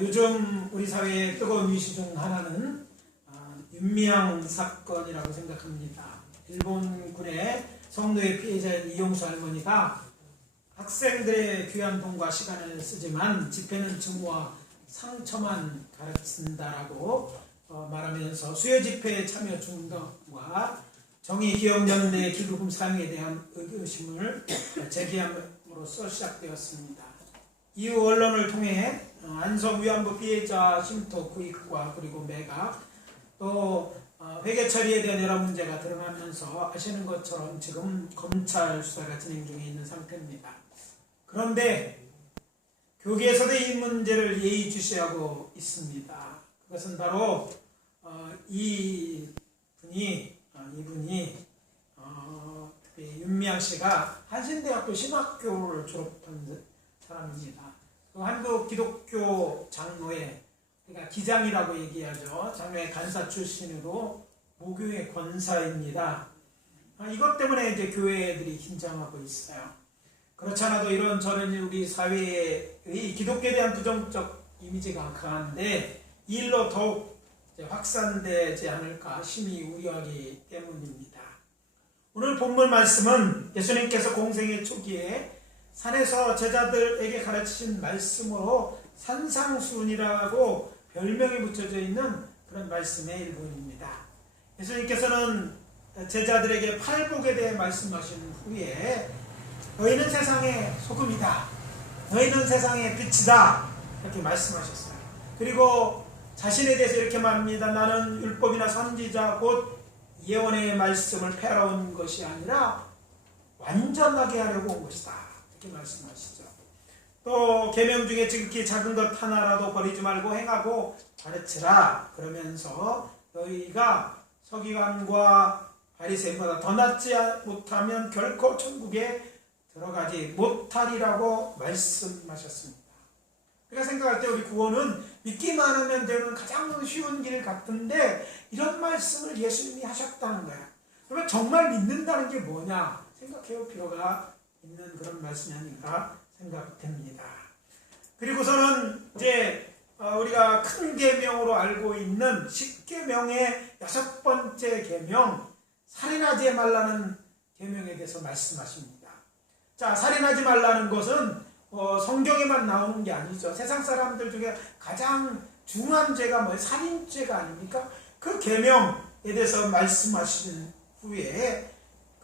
요즘 우리 사회의 뜨거운 이슈 중 하나는 윤미향 사건이라고 생각합니다. 일본군의 성노예 피해자인 이용수 할머니가 학생들의 귀한 돈과 시간을 쓰지만 집회는 증오와 상처만 가르친다라고 말하면서 수요 집회에 참여 중단과 정의기억연대 기부금 사용에 대한 의구심을 제기함으로써 시작되었습니다. 이후 언론을 통해 안성 위안부 피해자 쉼터 구입과 그리고 매각 또 회계 처리에 대한 여러 문제가 드러나면서 아시는 것처럼 지금 검찰 수사가 진행 중에 있는 상태입니다. 그런데 교계에서도 이 문제를 예의주시하고 있습니다. 그것은 바로 이분이 특히 윤미향 씨가 한신대학교 신학교를 졸업한 사람입니다. 그 한국 기독교 장로회, 그러니까 기장이라고 얘기하죠. 장로회 간사 출신으로 모교의 권사입니다. 이것 때문에 이제 교회들이 긴장하고 있어요. 그렇지 않아도 이런저런 우리 사회의 기독교에 대한 부정적 이미지가 강한데 이 일로 더욱 확산되지 않을까 심히 우려하기 때문입니다. 오늘 본문 말씀은 예수님께서 공생의 초기에 산에서 제자들에게 가르치신 말씀으로 산상수훈이라고 별명이 붙여져 있는 그런 말씀의 일부입니다. 예수님께서는 제자들에게 팔복에 대해 말씀하신 후에 너희는 세상의 소금이다, 너희는 세상의 빛이다 이렇게 말씀하셨어요. 그리고 자신에 대해서 이렇게 말합니다. 나는 율법이나 선지자 곧 예언의 말씀을 폐하러 온 것이 아니라 완전하게 하려고 온 것이다 이렇게 말씀하시죠. 또 계명 중에 지극히 작은 것 하나라도 버리지 말고 행하고 가르치라 그러면서 너희가 서기관과 바리새인보다 더 낫지 못하면 결코 천국에 들어가지 못하리라고 말씀하셨습니다. 우리가 생각할 때 우리 구원은 믿기만 하면 되는 가장 쉬운 길 같은데 이런 말씀을 예수님이 하셨다는 거예요. 그러면 정말 믿는다는 게 뭐냐 생각해볼 필요가 있는 그런 말씀이 아닌가 생각됩니다. 그리고서는 이제 우리가 큰 계명으로 알고 있는 10계명의 6번째 계명 살인하지 말라는 계명에 대해서 말씀하십니다. 자, 살인하지 말라는 것은 성경에만 나오는 게 아니죠. 세상 사람들 중에 가장 중요한 죄가 뭐예요? 살인죄가 아닙니까? 그 계명에 대해서 말씀하신 후에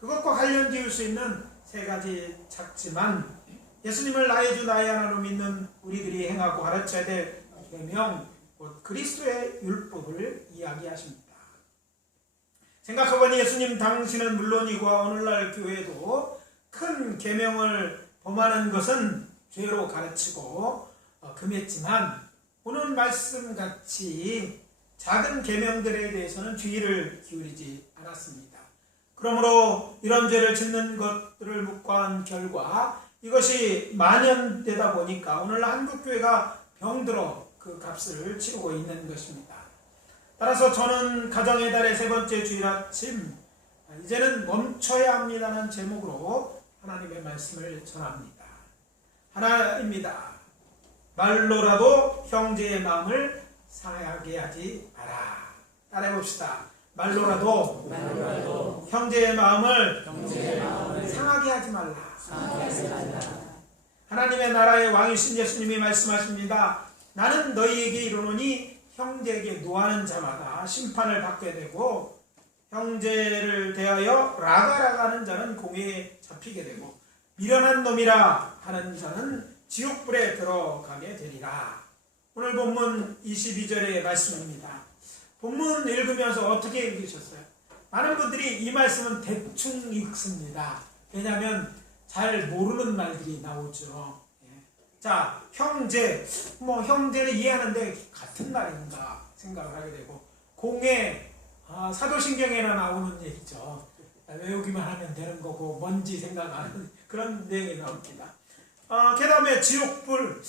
그것과 관련 지을 수 있는 세 가지 작지만 예수님을 나의 주 나의 하나로 믿는 우리들이 행하고 가르쳐야 될 계명, 그리스도의 율법을 이야기하십니다. 생각해보니 예수님 당신은 물론이고 오늘날 교회도 큰 계명을 범하는 것은 죄로 가르치고 금했지만 오늘 말씀같이 작은 계명들에 대해서는 주의를 기울이지 않았습니다. 그러므로 이런 죄를 짓는 것들을 묵과한 결과 이것이 만연되다 보니까 오늘날 한국교회가 병들어 그 값을 치르고 있는 것입니다. 따라서 저는 가정의 달의 세 번째 주일 아침 이제는 멈춰야 합니다라는 제목으로 하나님의 말씀을 전합니다. 하나입니다. 말로라도 형제의 마음을 상하게 하지 마라. 따라해봅시다. 말로라도 형제의 마음을 상하게 하지 말라. 하나님의 나라의 왕이신 예수님이 말씀하십니다. 나는 너희에게 이르노니 형제에게 노하는 자마다 심판을 받게 되고 형제를 대하여 라가라가는 자는 공회에 잡히게 되고 미련한 놈이라 하는 자는 지옥불에 들어가게 되리라. 오늘 본문 22절의 말씀입니다. 본문 읽으면서 어떻게 읽으셨어요? 많은 분들이 이 말씀은 대충 읽습니다. 왜냐하면 잘 모르는 말들이 나오죠. 자, 형제, 형제를 이해하는데 같은 말인가 생각을 하게 되고 공회, 사도신경에나 나오는 얘기죠. 외우기만 하면 되는 거고 뭔지 생각하는 그런 내용이 나옵니다. 그 다음에 지옥불,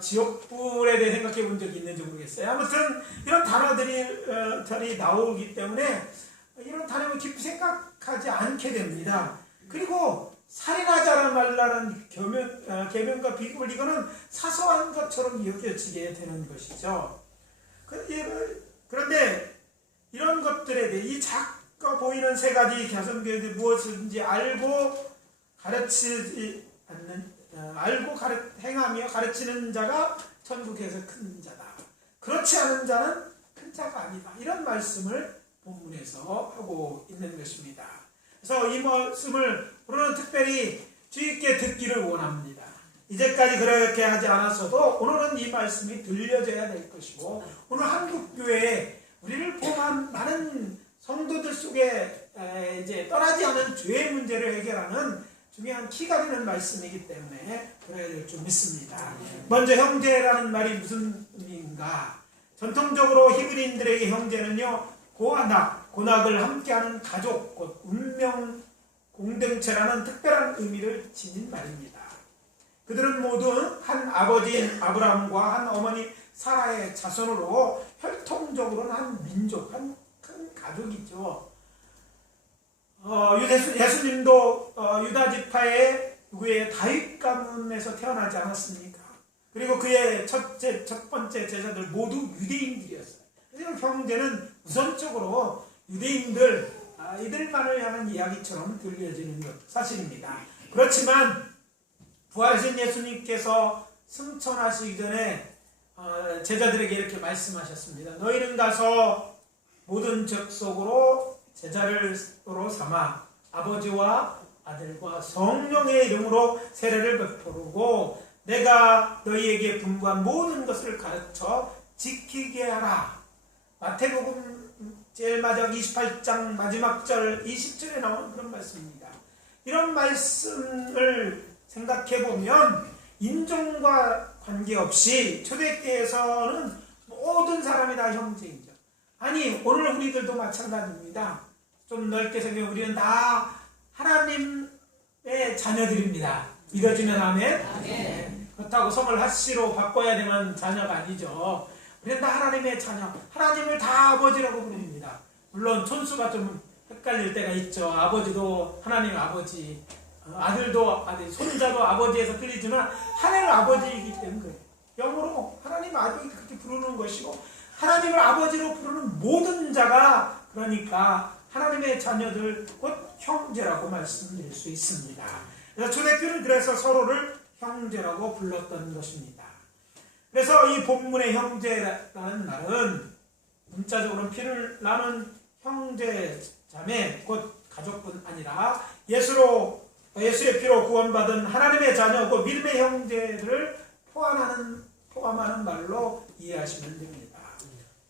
지옥불에 대해 생각해 본 적이 있는지 모르겠어요. 아무튼 이런 단어들이 나오기 때문에 이런 단어를 깊이 생각하지 않게 됩니다. 그리고 살인하자라 말라는 계명과 비극을 이거는 사소한 것처럼 여겨지게 되는 것이죠. 그런데 이런 것들에 대해 이 작고 보이는 세 가지 개성교회들이 무엇인지 알고 가르치지 않는, 행하며 가르치는 자가 천국에서 큰 자다. 그렇지 않은 자는 큰 자가 아니다. 이런 말씀을 본문에서 하고 있는 것입니다. 그래서 이 말씀을 우리는 특별히 주의 깊게 듣기를 원합니다. 이제까지 그렇게 하지 않았어도 오늘은 이 말씀이 들려져야 될 것이고, 오늘 한국교회에 우리를 포함한 많은 성도들 속에 이제 떠나지 않은 죄의 문제를 해결하는 중요한 키가 되는 말씀이기 때문에 그래야 될 줄 믿습니다. 먼저 형제라는 말이 무슨 의미인가? 전통적으로 히브리인들에게 형제는요, 고낙을 함께하는 가족, 곧 운명 공동체라는 특별한 의미를 지닌 말입니다. 그들은 모두 한 아버지인 아브라함과 한 어머니 사라의 자손으로 혈통적으로는 한 민족, 한 큰 가족이죠. 예수님도 유다 지파의 누구의 다윗 가문에서 태어나지 않았습니까? 그리고 그의 첫 번째 제자들 모두 유대인들이었어요. 그래서 형제는 우선적으로 유대인들, 이들만을 향한 이야기처럼 들려지는 것 사실입니다. 그렇지만 부활하신 예수님께서 승천하시기 전에 제자들에게 이렇게 말씀하셨습니다. 너희는 가서 모든 족속으로 제자를 삼아 아버지와 아들과 성령의 이름으로 세례를 베푸고 내가 너희에게 분부한 모든 것을 가르쳐 지키게 하라. 마태복음 제일 마지막 28장 마지막 절 20절에 나오는 그런 말씀입니다. 이런 말씀을 생각해보면 인종과 관계없이 초대교회에서는 모든 사람이 다 형제이죠. 아니, 오늘 우리들도 마찬가지입니다. 좀 넓게 생각하면 우리는 다 하나님의 자녀들입니다. 믿어지면 아멘? 네. 그렇다고 성을 하씨로 바꿔야 되면 자녀가 아니죠. 우리는 다 하나님의 자녀, 하나님을 다 아버지라고 부릅니다. 물론 촌수가 좀 헷갈릴 때가 있죠. 아버지도 하나님 아버지, 아들도 아들, 손자도 아버지에서 틀리지만 하나님 아버지이기 때문에 그래요. 영어로 하나님 아버지 그렇게 부르는 것이고, 하나님을 아버지로 부르는 모든 자가 그러니까 하나님의 자녀들, 곧 형제라고 말씀드릴 수 있습니다. 그래서 초대교회는 그래서 서로를 형제라고 불렀던 것입니다. 그래서 이 본문의 형제라는 말은 문자적으로는 피를 나눈 형제 자매, 곧 가족뿐 아니라 예수의 피로 구원받은 하나님의 자녀, 곧 믿음의 형제들을 포함하는 말로 이해하시면 됩니다.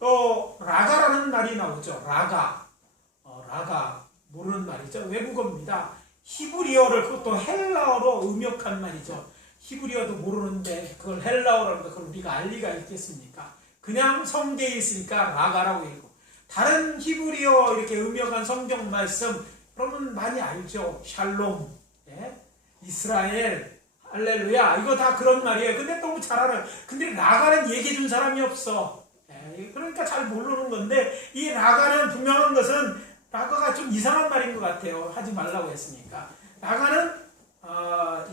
또 라가라는 말이 나오죠. 라가 모르는 말이죠. 외국어입니다. 히브리어를 그것도 헬라어로 음역한 말이죠. 히브리어도 모르는데 그걸 헬라어라는 거 그걸 우리가 알 리가 있겠습니까? 그냥 성경에 있으니까 라가라고 읽고, 다른 히브리어 이렇게 음역한 성경 말씀 여러분 많이 알죠. 샬롬, 이스라엘, 할렐루야, 이거 다 그런 말이에요. 근데 너무 잘 알아요. 근데 라가는 얘기해 준 사람이 없어. 그러니까 잘 모르는 건데, 이 라가는 분명한 것은 라가가 좀 이상한 말인 것 같아요. 하지 말라고 했으니까. 라가는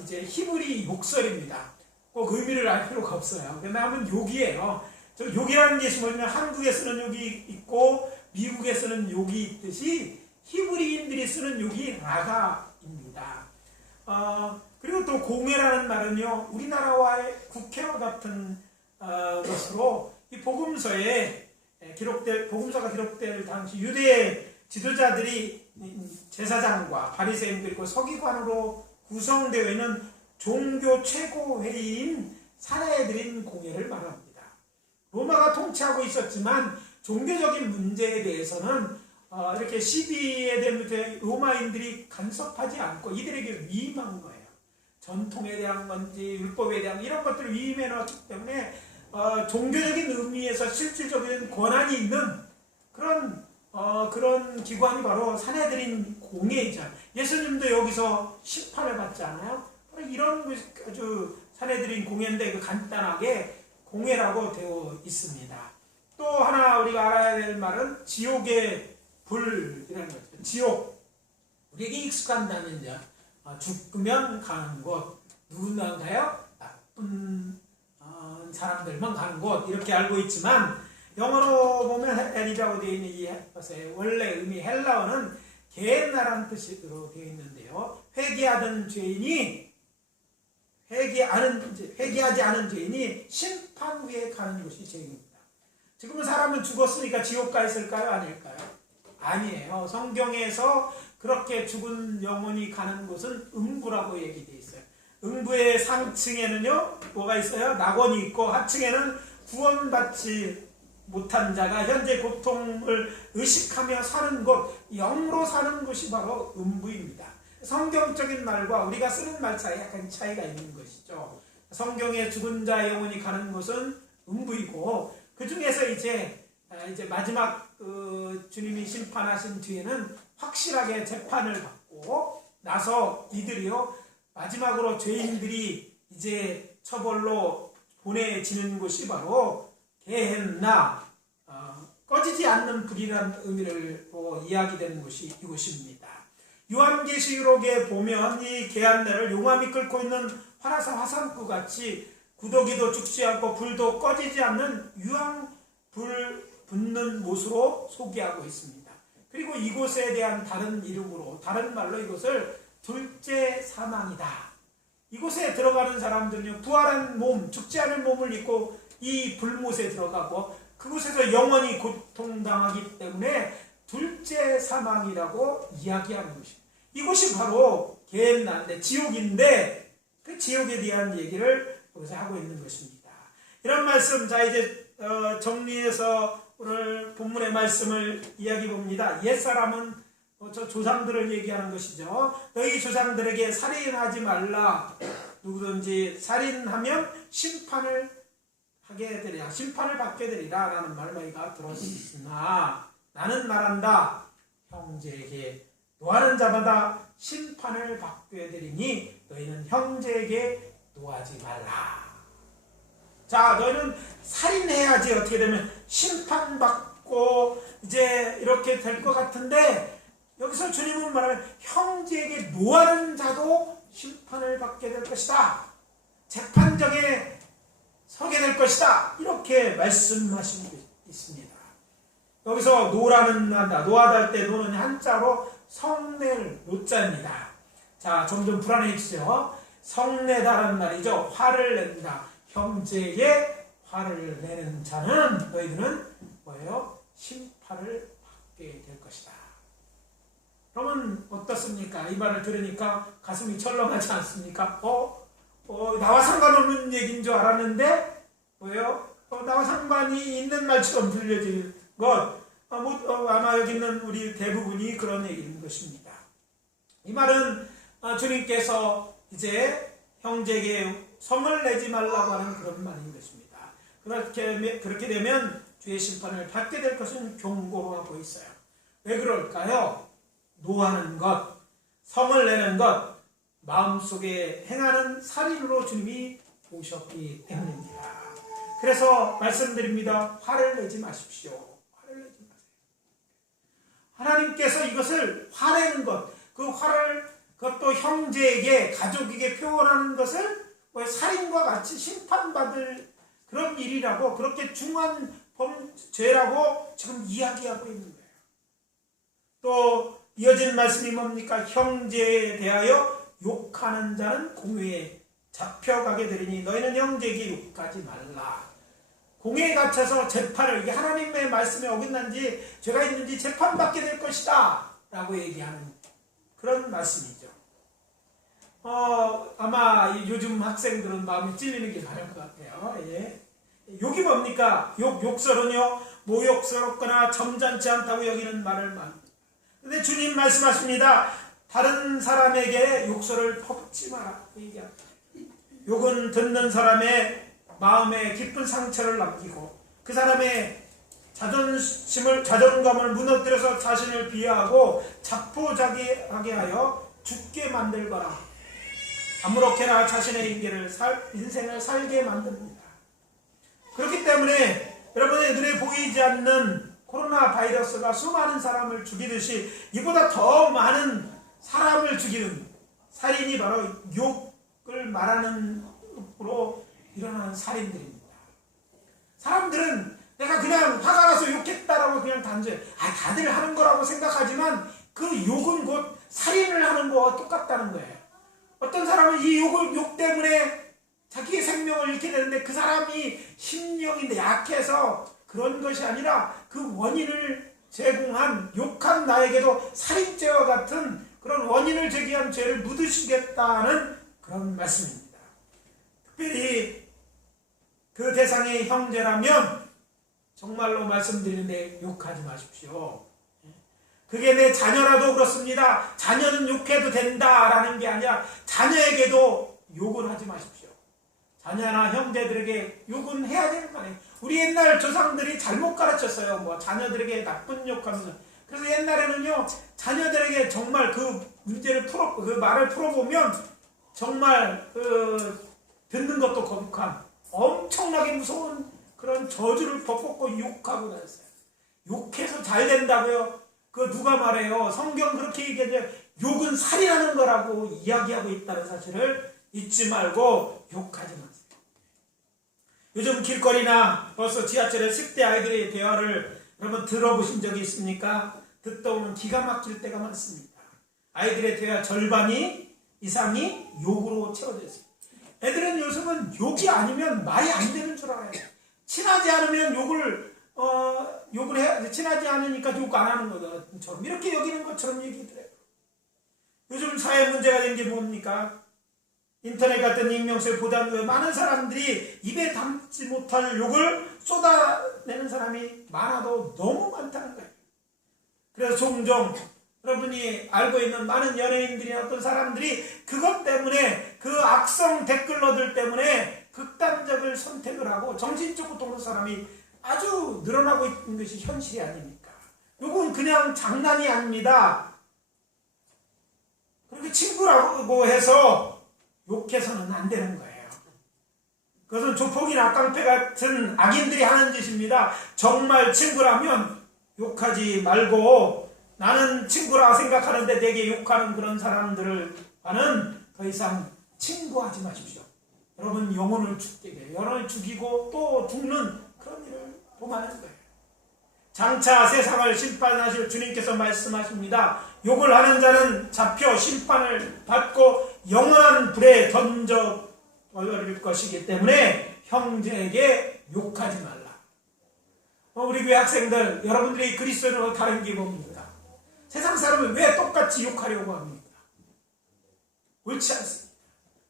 이제 히브리 목설입니다. 꼭 의미를 알 필요가 없어요. 근데 하면 욕이에요. 저 욕이라는 것이 뭐냐면 한국에 쓰는 욕이 있고 미국에 쓰는 욕이 있듯이 히브리인들이 쓰는 욕이 라가입니다. 그리고 또 공회라는 말은요, 우리나라와의 국회와 같은 것으로 이 복음서가 기록될 당시 유대 지도자들이 제사장과 바리새인 그리고 서기관으로 구성되어 있는 종교 최고회의인 사내드린 공회를 말합니다. 로마가 통치하고 있었지만 종교적인 문제에 대해서는 이렇게 시비에 대한 로마인들이 간섭하지 않고 이들에게 위임한 거예요. 전통에 대한 건지 율법에 대한 이런 것들을 위임해 놨기 때문에 종교적인 의미에서 실질적인 권한이 있는 그런 기관이 바로 사내들인 공회이죠. 예수님도 여기서 심판을 받지 않아요? 바로 이런 아주 사내들인 공회인데 간단하게 공회라고 되어 있습니다. 또 하나 우리가 알아야 될 말은 지옥의 불이라는 거죠. 지옥. 우리에게 익숙한 단어인데요. 죽으면 가는 곳, 누군가요? 나쁜 사람들만 가는 곳, 이렇게 알고 있지만 영어로 보면 헬이라고 되어 있는 이 것의 원래 의미 헬라어는 게hen나라는 뜻으로 되어 있는데요. 회개하지 않은 죄인이 심판 후에 가는 곳이 죄인입니다. 지금은 사람은 죽었으니까 지옥 가 있을까요? 아닐까요? 아니에요. 성경에서 그렇게 죽은 영혼이 가는 곳은 음부라고 얘기되어 있어요. 음부의 상층에는요, 뭐가 있어요? 낙원이 있고, 하층에는 구원받지 못한 자가 현재 고통을 의식하며 사는 곳, 영으로 사는 곳이 바로 음부입니다. 성경적인 말과 우리가 쓰는 말 사이에 약간 차이가 있는 것이죠. 성경에 죽은 자의 영혼이 가는 곳은 음부이고, 그 중에서 이제 마지막 주님이 심판하신 뒤에는 확실하게 재판을 받고 나서 이들이요, 마지막으로 죄인들이 이제 처벌로 보내지는 곳이 바로 게헨나, 꺼지지 않는 불이라는 의미를 이야기되는 곳이 이곳입니다. 요한계시록에 보면 이 게헨나를 용암이 끓고 있는 활화산 화산구 같이 구더기도 죽지 않고 불도 꺼지지 않는 유황불 붙는 못으로 소개하고 있습니다. 그리고 이곳에 대한 다른 이름으로, 다른 말로 이곳을 둘째 사망이다. 이곳에 들어가는 사람들은요, 부활한 몸, 죽지 않은 몸을 입고 이 불못에 들어가고 그곳에서 영원히 고통당하기 때문에 둘째 사망이라고 이야기하는 것입니다. 이곳이 바로 게헨나인데, 지옥인데, 그 지옥에 대한 얘기를 여기서 하고 있는 것입니다. 이런 말씀, 자 이제 정리해서 오늘 본문의 말씀을 이야기 봅니다. 옛사람은 저 조상들을 얘기하는 것이죠. 너희 조상들에게 살인하지 말라. 누구든지 살인하면 심판을 하게 되리라. 심판을 받게 되리라. 라는 말 너희가 들었으나 나는 말한다. 형제에게 노하는 자마다 심판을 받게 되리니 너희는 형제에게 노하지 말라. 자, 너희는 살인해야지 어떻게 되면 심판받고 이제 이렇게 될 것 같은데, 여기서 주님은 말하면 형제에게 노하는 자도 심판을 받게 될 것이다. 재판정에 서게 될 것이다. 이렇게 말씀하신 게 있습니다. 여기서 노라는 노하다 할 때 노는 한자로 성낼 노자입니다. 자, 점점 불안해지죠. 성내다라는 말이죠. 화를 낸다. 형제에게 화를 내는 자는 너희들은 뭐예요? 심판을 받게 될 것이다. 그러면 어떻습니까? 이 말을 들으니까 가슴이 철렁하지 않습니까? 나와 상관없는 얘기인 줄 알았는데 뭐예요? 나와 상관이 있는 말처럼 들려질 것. 아마 여기 있는 우리 대부분이 그런 얘기인 것입니다. 이 말은 주님께서 이제 형제에게 성을 내지 말라고 하는 그런 말인 것입니다. 그렇게 되면 죄의 심판을 받게 될 것은 경고하고 있어요. 왜 그럴까요? 노하는 것, 성을 내는 것, 마음속에 행하는 살인으로 주님이 오셨기 때문입니다. 그래서 말씀드립니다. 화를 내지 마십시오. 화를 내지 마세요. 하나님께서 이것을 화내는 것, 그 화를 그것도 형제에게, 가족에게 표현하는 것을 살인과 같이 심판받을 그런 일이라고, 그렇게 중한 범죄라고 지금 이야기하고 있는 거예요. 또 이어진 말씀이 뭡니까? 형제에 대하여 욕하는 자는 공회에 잡혀가게 되리니 너희는 형제에게 욕하지 말라. 공회에 갇혀서 재판을, 이게 하나님의 말씀에 어긋난지 죄가 있는지 재판받게 될 것이다 라고 얘기하는 그런 말씀이죠. 아마 요즘 학생들은 마음이 찔리는 게 많을 것 같아요. 예. 욕이 뭡니까? 욕설은요, 모욕스럽거나 점잖지 않다고 여기는 말을 많이. 근데 주님 말씀하십니다. 다른 사람에게 욕설을 퍼붓지 마라. 얘기합니다. 욕은 듣는 사람의 마음에 깊은 상처를 남기고 그 사람의 자존감을 무너뜨려서 자신을 비하하고 자포자기하게 하여 죽게 만들거나 아무렇게나 자신의 인생을 살게 만듭니다. 그렇기 때문에 여러분의 눈에 보이지 않는 코로나 바이러스가 수많은 사람을 죽이듯이 이보다 더 많은 사람을 죽이는 살인이 바로 욕을 말하는 으로 일어나는 살인들입니다. 사람들은 내가 그냥 화가 나서 욕했다라고 그냥 단죄, 다들 하는 거라고 생각하지만 그 욕은 곧 살인을 하는 거와 똑같다는 거예요. 어떤 사람은 이 욕 때문에 자기의 생명을 잃게 되는데 그 사람이 심령이 약해서 그런 것이 아니라 그 원인을 제공한 욕한 나에게도 살인죄와 같은 그런 원인을 제기한 죄를 묻으시겠다는 그런 말씀입니다. 특별히 그 대상의 형제라면 정말로 말씀드리는데 욕하지 마십시오. 그게 내 자녀라도 그렇습니다. 자녀는 욕해도 된다라는 게 아니라 자녀에게도 욕을 하지 마십시오. 자녀나 형제들에게 욕은 해야 되는 거 아니에요. 우리 옛날 조상들이 잘못 가르쳤어요. 뭐 자녀들에게 나쁜 욕하면서. 그래서 옛날에는요, 자녀들에게 정말 그 문제를 그 말을 풀어보면 정말 듣는 것도 거북한 엄청나게 무서운 그런 저주를 퍼붓고 욕하고 다녔어요. 욕해서 잘 된다고요? 그 누가 말해요? 성경 그렇게 얘기하죠. 욕은 살인하는 거라고 이야기하고 있다는 사실을 잊지 말고 욕하지 마세요. 요즘 길거리나 버스, 지하철에 10대 아이들의 대화를 여러분 들어보신 적이 있습니까? 듣다 보면 기가 막힐 때가 많습니다. 아이들의 대화 절반이 이상이 욕으로 채워져 있어요. 애들은 요즘은 욕이 아니면 말이 안 되는 줄 알아요. 친하지 않으면 욕을 해야, 친하지 않으니까 욕 안 하는 것처럼 이렇게 여기는 것처럼 얘기를 해요. 요즘 사회 문제가 된 게 뭡니까? 인터넷 같은 익명성을 보다 많은 사람들이 입에 담지 못할 욕을 쏟아내는 사람이 많아도 너무 많다는 거예요. 그래서 종종 여러분이 알고 있는 많은 연예인들이나 어떤 사람들이 그것 때문에 그 악성 댓글러들 때문에 극단적인 선택을 하고 정신적 고통을 사람이 아주 늘어나고 있는 것이 현실이 아닙니까? 이건 그냥 장난이 아닙니다. 그렇게 친구라고 해서 욕해서는 안 되는 거예요. 그것은 조폭이나 깡패 같은 악인들이 하는 짓입니다. 정말 친구라면 욕하지 말고 나는 친구라 생각하는데 내게 욕하는 그런 사람들과는 더 이상 친구하지 마십시오. 여러분 영혼을 죽이고 또 죽는 그런 일을 범하는 거예요. 장차 세상을 심판하실 주님께서 말씀하십니다. 욕을 하는 자는 잡혀 심판을 받고 영원한 불에 던져 버릴 것이기 때문에 형제에게 욕하지 말라. 우리 교회 학생들, 여러분들이 그리스도인으로 다른 게 뭡니까? 세상 사람을 왜 똑같이 욕하려고 합니까? 옳지 않습니다.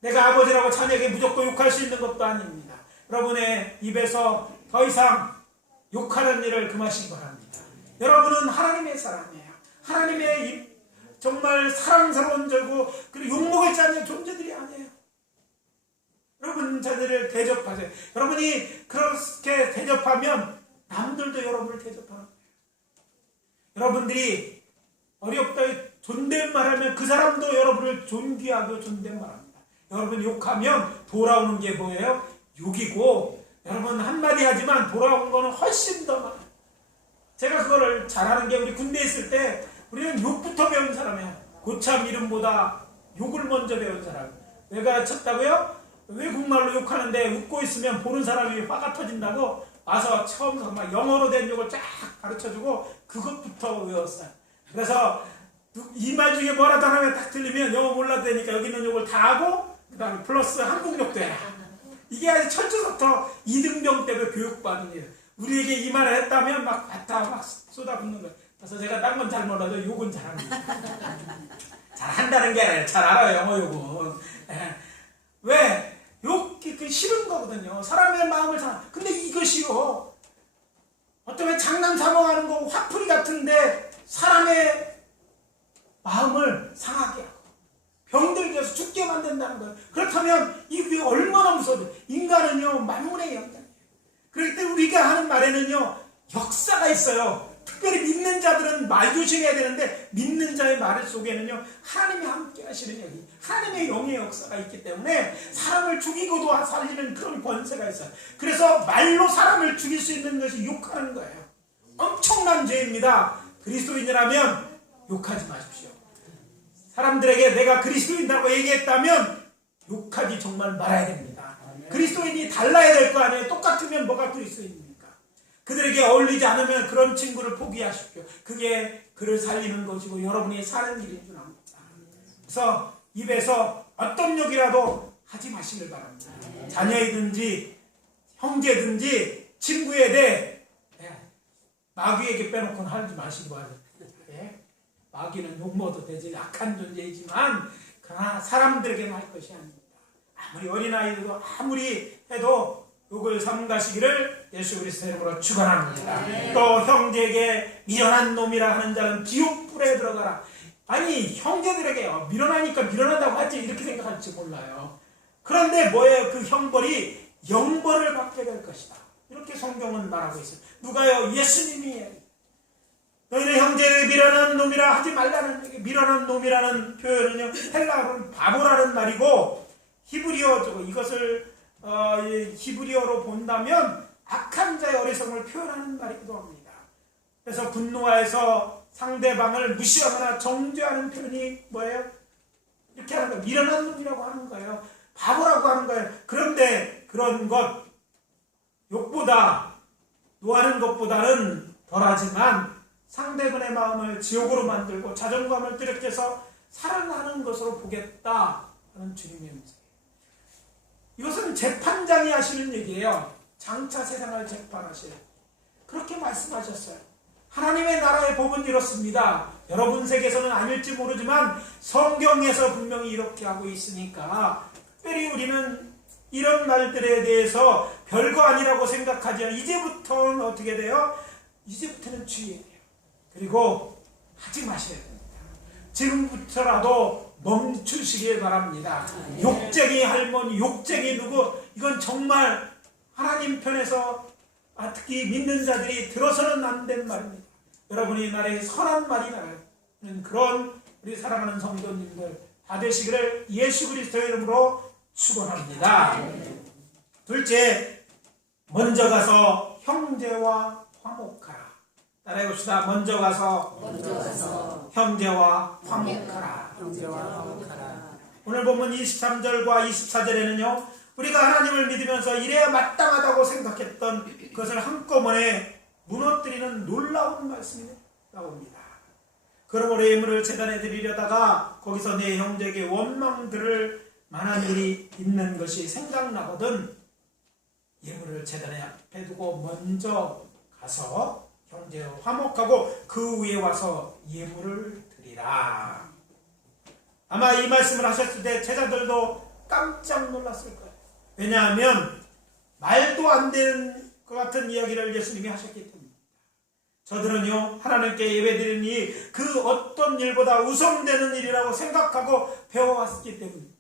내가 아버지라고 자녀에게 무조건 욕할 수 있는 것도 아닙니다. 여러분의 입에서 더 이상 욕하는 일을 금하시기 바랍니다. 여러분은 하나님의 사람이에요. 하나님의 정말 사랑스러운 자고 그리고 욕먹을 자는 존재들이 아니에요. 여러분 자들을 대접하세요. 여러분이 그렇게 대접하면 남들도 여러분을 대접하는 거예요. 여러분들이 어렵다 존댓말하면 그 사람도 여러분을 존귀하고 존댓말합니다. 여러분 욕하면 돌아오는 게 뭐예요? 욕이고 여러분 한마디 하지만 돌아온 거는 훨씬 더 많아요. 제가 그거를 잘하는 게 우리 군대에 있을 때 우리는 욕부터 배운 사람이에요. 고참 이름보다 욕을 먼저 배운 사람. 왜 가르쳤다고요? 외국말로 욕하는데 웃고 있으면 보는 사람이 화가 터진다고 와서 처음부터 막 영어로 된 욕을 쫙 가르쳐주고 그것부터 외웠어요. 그래서 이 말 중에 뭐라도 하나만 딱 틀리면 영어 몰라도 되니까 여기 있는 욕을 다 하고 그 다음에 플러스 한국욕도 해라. 이게 아주 철저부터 이등병 때문에 교육받은 일이에요. 우리에게 이 말을 했다면 막 쏟아붓는 거예요. 그래서 제가 딴 건 잘 몰라도 욕은 잘합니다. 잘한다는 게 아니라 잘 알아요, 영어 욕은. 왜? 욕이 싫은 거거든요. 사람의 마음을 근데 이것이요. 어쩌면 장난 삼아하는 거 화풀이 같은데 사람의 마음을 상하게 하고 병들게 해서 죽게 만든다는 거예요. 그렇다면 이게 얼마나 무서워요. 인간은요, 만물의 영장이에요. 그럴 때 우리가 하는 말에는요, 역사가 있어요. 특별히 믿는 자들은 말 조심해야 되는데 믿는 자의 말 속에는요 하나님이 함께 하시는 여기 하나님의 영의 역사가 있기 때문에 사람을 죽이고도 살리는 그런 권세가 있어요. 그래서 말로 사람을 죽일 수 있는 것이 욕하는 거예요. 엄청난 죄입니다. 그리스도인이라면 욕하지 마십시오. 사람들에게 내가 그리스도인이라고 얘기했다면 욕하지 정말 말아야 됩니다. 그리스도인이 달라야 될 거 아니에요. 똑같으면 뭐가 그리스도인입니까? 그들에게 어울리지 않으면 그런 친구를 포기하십시오. 그게 그를 살리는 것이고 여러분이 사는 길인 줄 압니다. 그래서 입에서 어떤 욕이라도 하지 마시길 바랍니다. 자녀이든지 형제든지 친구에 대해 마귀에게 빼놓고는 하지 마시고 하죠. 마귀는 욕먹어도 되지 약한 존재이지만 그러나 사람들에게는 할 것이 아닙니다. 아무리 어린아이들도 아무리 해도 욕을 삼가시기를 예수 그리스도의 이름으로 축원합니다. 또 형제에게 미련한 놈이라 하는 자는 지옥불에 들어가라. 아니 형제들에게 미련하니까 미련하다고 하지 이렇게 생각할지 몰라요. 그런데 뭐예요? 그 형벌이 영벌을 받게 될 것이다. 이렇게 성경은 말하고 있어요. 누가요? 예수님이 너희는 형제를 미련한 놈이라 하지 말라는 얘기. 미련한 놈이라는 표현은요 헬라어로는 바보라는 말이고 히브리어 이것을 히브리어로 본다면 악한 자의 어리석음을 표현하는 말이기도 합니다. 그래서 분노하여서 상대방을 무시하거나 정죄하는 표현이 뭐예요? 이렇게 하는 거예요. 미련한 놈이라고 하는 거예요. 바보라고 하는 거예요. 그런데 그런 것 욕보다 노하는 것보다는 덜하지만 상대방의 마음을 지옥으로 만들고 자존감을 뜨럽게해서 살아나는 것으로 보겠다 하는 주님의 문제. 이것은 재판장이 하시는 얘기예요. 장차 세상을 재판하실 그렇게 말씀하셨어요. 하나님의 나라의 법은 이렇습니다. 여러분 세계에서는 아닐지 모르지만 성경에서 분명히 이렇게 하고 있으니까 특별히 우리는 이런 말들에 대해서 별거 아니라고 생각하지 않아요. 이제부터는 어떻게 돼요? 이제부터는 주의해요. 그리고 하지 마셔야 됩니다. 지금부터라도 멈추시길 바랍니다. 욕쟁이 할머니, 욕쟁이 누구, 이건 정말 하나님 편에서 특히 믿는 자들이 들어서는 안 된 말입니다. 여러분이 말에 선한 말이 나는 그런 우리 사랑하는 성도님들 다 되시기를 예수 그리스도의 이름으로 축원합니다. 둘째, 먼저 가서 형제와 화목하라. 따라해봅시다. 먼저 가서 형제와 화목하라. 오늘 본문 23절과 24절에는요 우리가 하나님을 믿으면서 이래야 마땅하다고 생각했던 그것을 한꺼번에 무너뜨리는 놀라운 말씀이 나옵니다. 그러므로 예물을 제단에 드리려다가 거기서 내 형제에게 원망 들을 만한 일이 있는 것이 생각나거든 예물을 제단에 앞에 두고 먼저 가서 형제와 화목하고 그 위에 와서 예물을 드리라. 아마 이 말씀을 하셨을 때 제자들도 깜짝 놀랐을 거예요. 왜냐하면 말도 안 되는 것 같은 이야기를 예수님이 하셨기 때문입니다. 저들은요 하나님께 예배드리는 일 그 어떤 일보다 우선되는 일이라고 생각하고 배워왔기 때문입니다.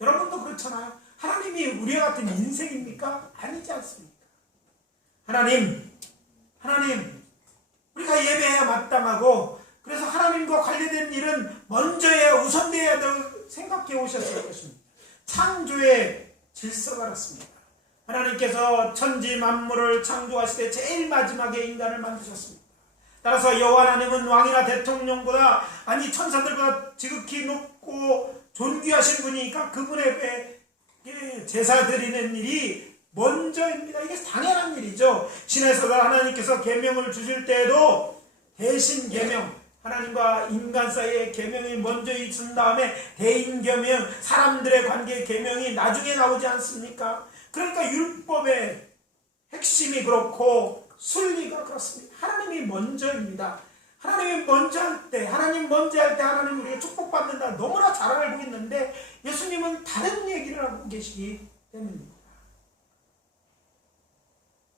여러분도 그렇잖아요. 하나님이 우리와 같은 인생입니까? 아니지 않습니까? 하나님 우리가 예배해야 마땅하고 그래서 하나님과 관련된 일은 먼저 해야 우선되어야 된다고 생각해 오셨을 것입니다. 창조의 질서가 그렇습니다. 하나님께서 천지 만물을 창조하실 때 제일 마지막에 인간을 만드셨습니다. 따라서 여호와 하나님은 왕이나 대통령보다 아니 천사들보다 지극히 높고 존귀하신 분이니까 그분에게 제사 드리는 일이 먼저입니다. 이게 당연한 일이죠. 신에서 하나님께서 계명을 주실 때에도 대신 계명, 하나님과 인간 사이의 계명이 먼저 있은 다음에 대인 계명, 사람들의 관계 계명이 나중에 나오지 않습니까? 그러니까 율법의 핵심이 그렇고 순리가 그렇습니다. 하나님이 먼저입니다. 하나님이 먼저 할 때, 하나님 우리가 축복받는다 너무나 잘 알고 있는데 예수님은 다른 얘기를 하고 계시기 때문입니다.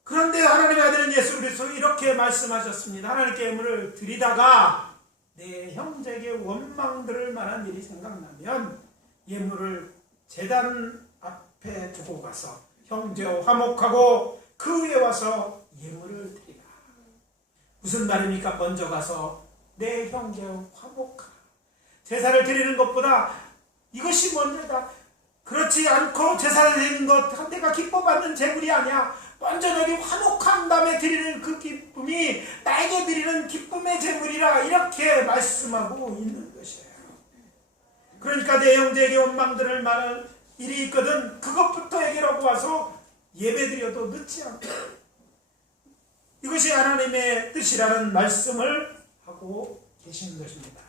그런데 하나님의 아들은 예수 그리스도 이렇게 말씀하셨습니다. 하나님께 예물을 드리다가 내 형제에게 원망 들을 만한 일이 생각나면 예물을 제단 앞에 두고 가서 형제와 화목하고 그 위에 와서 예물을 드리라. 무슨 말입니까? 먼저 가서 내 형제와 화목하라. 제사를 드리는 것보다 이것이 먼저다. 그렇지 않고 제사를 드리는 것 내가 기뻐받는 제물이 아니야. 먼저 너희 화목한 다음에 드리는 그 기쁨이 나에게 드리는 기쁨의 제물이라 이렇게 말씀하고 있는 것이에요. 그러니까 내 형제에게 원망들을 말할 일이 있거든 그것부터 해결하고 와서 예배드려도 늦지 않다. 이것이 하나님의 뜻이라는 말씀을 하고 계시는 것입니다.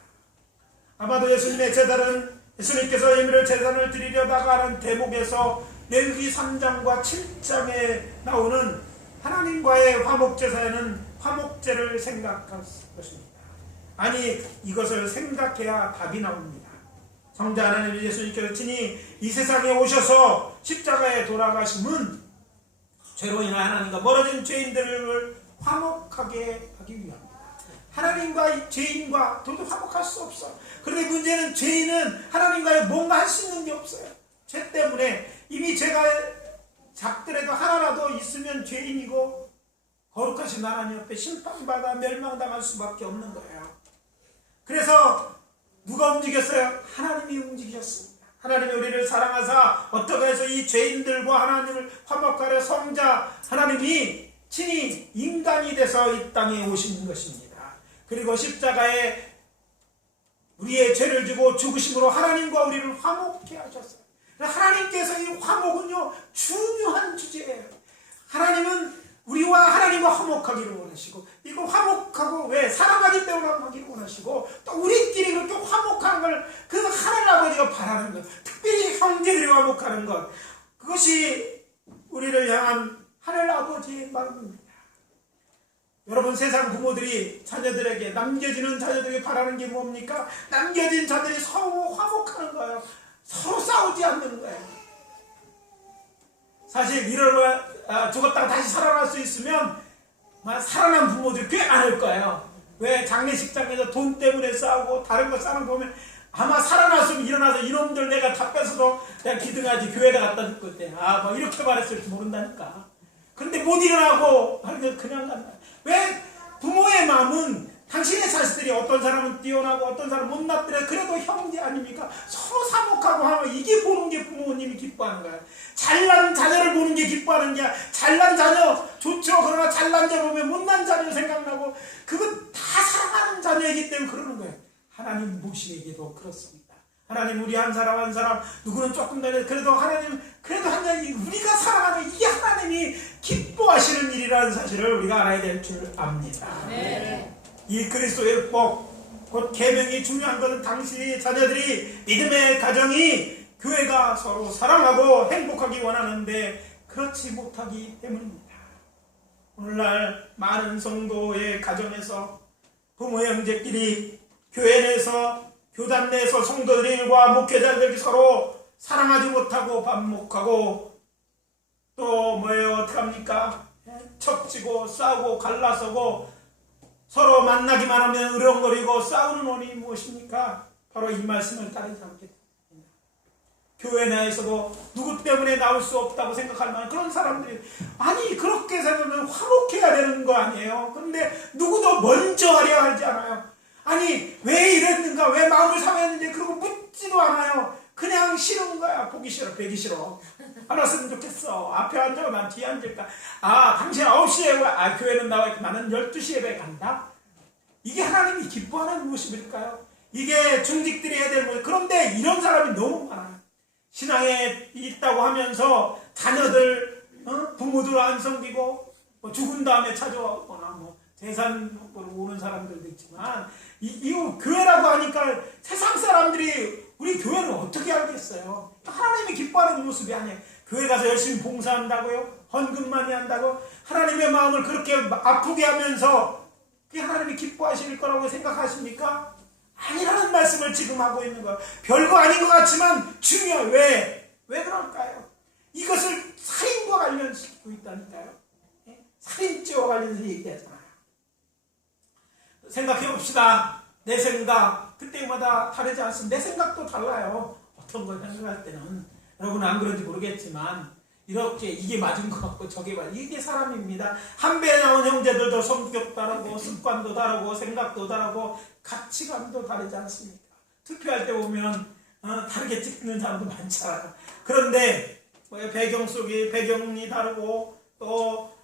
아마도 예수님의 제단은 예수님께서 예물의 제단을 드리려다가 하는 대목에서 레위기 3장과 7장에 나오는 하나님과의 화목제사에는 화목제를 생각할 것입니다. 아니 이것을 생각해야 답이 나옵니다. 성자 하나님 예수님께서 친히 이 세상에 오셔서 십자가에 돌아가심은 죄로 인한 하나님과 멀어진 죄인들을 화목하게 하기 위함입니다. 하나님과 죄인과 도저히 화목할 수 없어. 그런데 문제는 죄인은 하나님과 뭔가 할 수 있는 게 없어요. 죄 때문에 이미 죄가 작더라도 하나라도 있으면 죄인이고 거룩하신 하나님 앞에 심판받아 멸망당할 수밖에 없는 거예요. 그래서 누가 움직였어요? 하나님이 움직이셨습니다. 하나님이 우리를 사랑하사 어떻게 해서 이 죄인들과 하나님을 화목하려 성자 하나님이 친히 인간이 돼서 이 땅에 오신 것입니다. 그리고 십자가에 우리의 죄를 지고 죽으심으로 하나님과 우리를 화목케 하셨어요. 하나님께서 이 화목은요 중요한 주제예요. 하나님은 우리와 하나님과 화목하기를 원하시고 이거 화목하고 왜 사랑하기 때문에 화목하기를 원하시고 또 우리끼리 그렇게 화목하는 걸 그 하나님 아버지가 바라는 것, 특별히 형제들이 화목하는 것, 그것이 우리를 향한 하늘 아버지의 마음입니다. 여러분 세상 부모들이 자녀들에게 남겨지는 자녀들에게 바라는 게 뭡니까? 남겨진 자들이 서로 화목하는 거예요. 서로 싸우지 않는 거예요. 사실 죽었다가 다시 살아날 수 있으면 살아난 부모들이 꽤 많을 거예요. 왜 장례식장에서 돈 때문에 싸우고 다른 거 싸우는 거 보면 아마 살아났으면 일어나서 이놈들 내가 다 뺏어도 내가 기둥아지 교회에다 갖다 줄 건데 뭐 이렇게 말했을지 모른다니까. 근데 못 일어나고 하는 그냥 간다. 왜? 부모의 마음은 당신의 자식들이 어떤 사람은 뛰어나고 어떤 사람은 못났더라 그래도 형제 아닙니까? 서로 사목하고 하면 이게 보는 게 부모님이 기뻐하는 거야. 잘난 자녀를 보는 게 기뻐하는 게 잘난 자녀 좋죠. 그러나 잘난 자녀 보면 못난 자녀 생각나고 그건 다 사랑하는 자녀이기 때문에 그러는 거예요. 하나님 모시에게도 그렇습니다. 하나님 우리 한 사람 한 사람 누구는 조금 더 그래도 하나님 그래도 하나님 우리가 사랑하는 이게 하나님이 기뻐하시는 일이라는 사실을 우리가 알아야 될 줄 압니다. 네. 이 그리스도의 복, 곧 계명이 중요한 것은 당신의 자녀들이 믿음의 가정이 교회가 서로 사랑하고 행복하기 원하는데 그렇지 못하기 때문입니다. 오늘날 많은 성도의 가정에서 부모 형제끼리 교회 내에서 교단 내에서 성도들과 목회자들이 서로 사랑하지 못하고 반목하고 또 뭐예요? 어떡합니까? 척지고 싸우고 갈라서고 서로 만나기만 하면 으렁거리고 싸우는 원인이 무엇입니까? 바로 이 말씀을 따르지 않게 됩니다. 교회 내에서도 누구 때문에 나올 수 없다고 생각할 만한 그런 사람들이 아니 그렇게 생각하면 화목해야 되는 거 아니에요? 그런데 누구도 먼저 하려 하지 않아요. 아니 왜 이랬는가 왜 마음을 상했는지 그러고 묻지도 않아요. 그냥 싫은 거야. 보기 싫어 배기 싫어. 알았으면 좋겠어. 앞에 앉아고 난 뒤에 앉을까. 당신 9시에 교회는 나와 있고 나는 12시에 왜 간다? 이게 하나님이 기뻐하는 모습일까요? 이게 중직들이 해야 될 모습. 그런데 이런 사람이 너무 많아요. 신앙에 있다고 하면서 자녀들 부모들 안 섬기고 죽은 다음에 찾아오거나 재산 보러 오는 사람들도 있지만 이거 교회라고 하니까 세상 사람들이 우리 교회를 어떻게 알겠어요? 하나님이 기뻐하는 모습이 아니에요. 교회 가서 열심히 봉사한다고요? 헌금 많이 한다고? 하나님의 마음을 그렇게 아프게 하면서 그게 하나님이 기뻐하실 거라고 생각하십니까? 아니라는 말씀을 지금 하고 있는 거예요. 별거 아닌 것 같지만 중요해요. 왜 그럴까요? 이것을 살인과 관련시키고 있다니까요. 살인죄와 관련해서 얘기하잖아요. 생각해 봅시다. 내 생각 그때마다 다르지 않습니다. 내 생각도 달라요. 어떤 걸 생각할 때는 여러분은 안 그런지 모르겠지만 이렇게 이게 맞은 것 같고 저게 맞은 이게 사람입니다. 한 배에 나온 형제들도 성격 다르고 습관도 다르고 생각도 다르고 가치관도 다르지 않습니까? 투표할 때 보면 다르게 찍는 사람도 많잖아요. 그런데 배경 속에 배경이 다르고 또